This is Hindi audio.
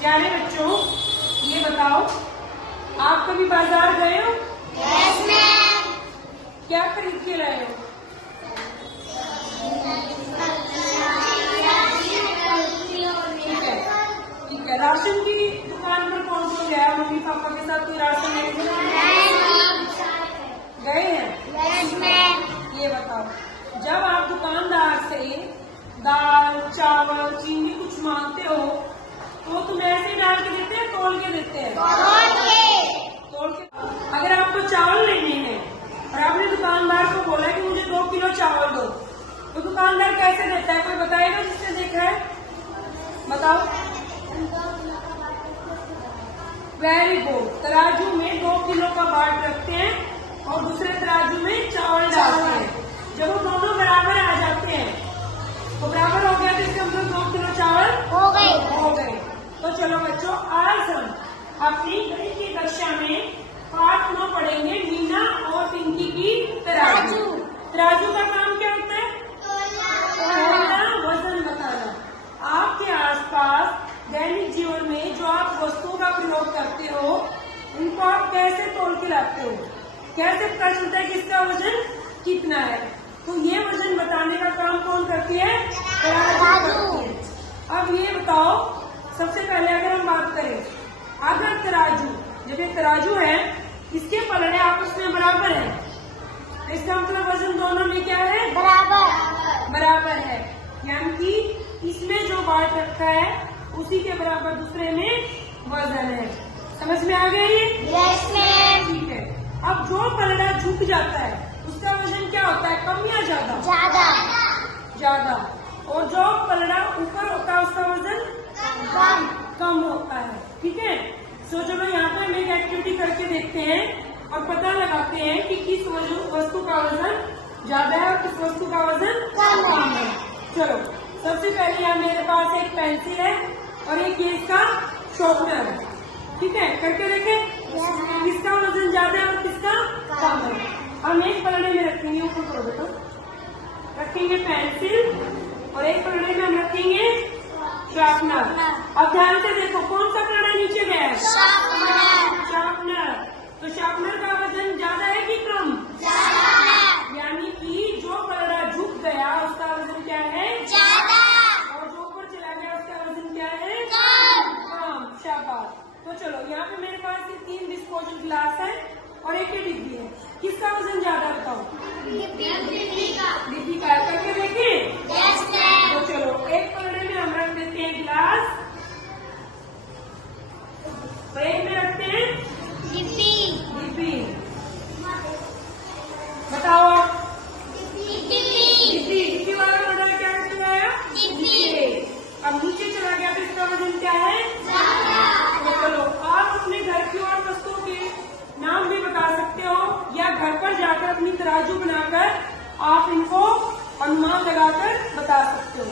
प्यारे बच्चों, ये बताओ, आप कभी बाजार गए हो? Yes ma'am. क्या खरीद के लाए हो? ठीक है। राशन की दुकान पर कौन कौन गया? मम्मी पापा के साथ कोई राशन लेने गए हैं? Yes ma'am. ये बताओ, जब आप दुकानदार से दाल चावल चीनी कुछ मांगते हो तो तुम ऐसे डाल के देते हैं, तोल के देते हैं? तोल के। अगर आपको चावल लेने हैं और आपने दुकानदार को बोला कि मुझे 2 किलो चावल दो, तो दुकानदार कैसे देता है? कोई बताएगा जिसने देखा है? बताओ। Very good. तराजू में 2 किलो का बाट रखते हैं और दूसरे तराजू में चावल डालते हैं। जब वो दोनों बराबर आ जाते हैं तो बराबर हो गया, तो इसके मतलब 2 किलो चावल हो गए। तो चलो बच्चों, आज हम अपनी गणित की कक्षा में पाठ 9 पढ़ेंगे, मीना और पिंकी की तराजू। तराजू का काम क्या होता है? तोलना, वजन बताना। आपके आसपास दैनिक जीवन में जो आप वस्तुओं का प्रयोग करते हो, उनको आप कैसे तोल के लाते हो? कैसे पता चलता है किसका वजन कितना है? तो ये वजन बताने का काम कौन करती है? तराजू करती है। अब ये बताओ, सबसे पहले अगर हम बात करें, अगर तराजू, जब ये तराजू है, इसके पलड़े आपस में बराबर है, तो इसका मतलब वजन दोनों में क्या है? बराबर है। यानी कि इसमें जो बाट रखा है उसी के बराबर दूसरे में वजन है। समझ में आ गया ये? Yes ma'am. ठीक है। अब जो पलड़ा झुक जाता है उसका वजन क्या होता है? कम या ज्यादा? ज्यादा। और जो पलड़ा ऊपर होता है उसका वजन कम होता है। ठीक है। तो चलो यहाँ पे हम एक एक्टिविटी करके देखते हैं और पता लगाते हैं कि किस वस्तु का वजन ज्यादा है और किस वस्तु का वजन कम है। चलो, सबसे पहले यहाँ मेरे पास एक पेंसिल है और एक ये इसका शॉर्पनर है। ठीक है, करके देखें किसका वजन ज्यादा है और किसका कम है। हम एक पलड़े में रखेंगे, ऊपर करो बेटा, रखेंगे पेंसिल और एक पलड़े में हम रखेंगे शार्पनर। अब ध्यान से देखो, कौन सा पलड़ा नीचे गया है? शार्पनर। तो शार्पनर का वजन ज्यादा है कि कम? यानी कि जो पलड़ा झुक गया उसका वजन क्या है? और जो ऊपर चला गया उसका वजन क्या है? कम। शाबाश। तो चलो, यहाँ पे मेरे पास ये 3 डिस्पोजल गिलास है और एक ही डिब्बी है। किसका वजन ज्यादा बताओ? डिब्बी का। करके देखें। तो चलो, एक पलड़े में हम रख देते हैं गिलास और एक में रखते हैं डिब्बी। बताओ आप। डिब्बी वाला पलड़ा क्या चलाया? अब नीचे चला गया तो इसका वजन क्या है? तो चलो, आप अपने घर की और वस्तुओं के नाम भी बता सकते हो या घर पर जाकर अपनी तराजू बनाकर आप इनको अनुमान लगाकर बता सकते हो।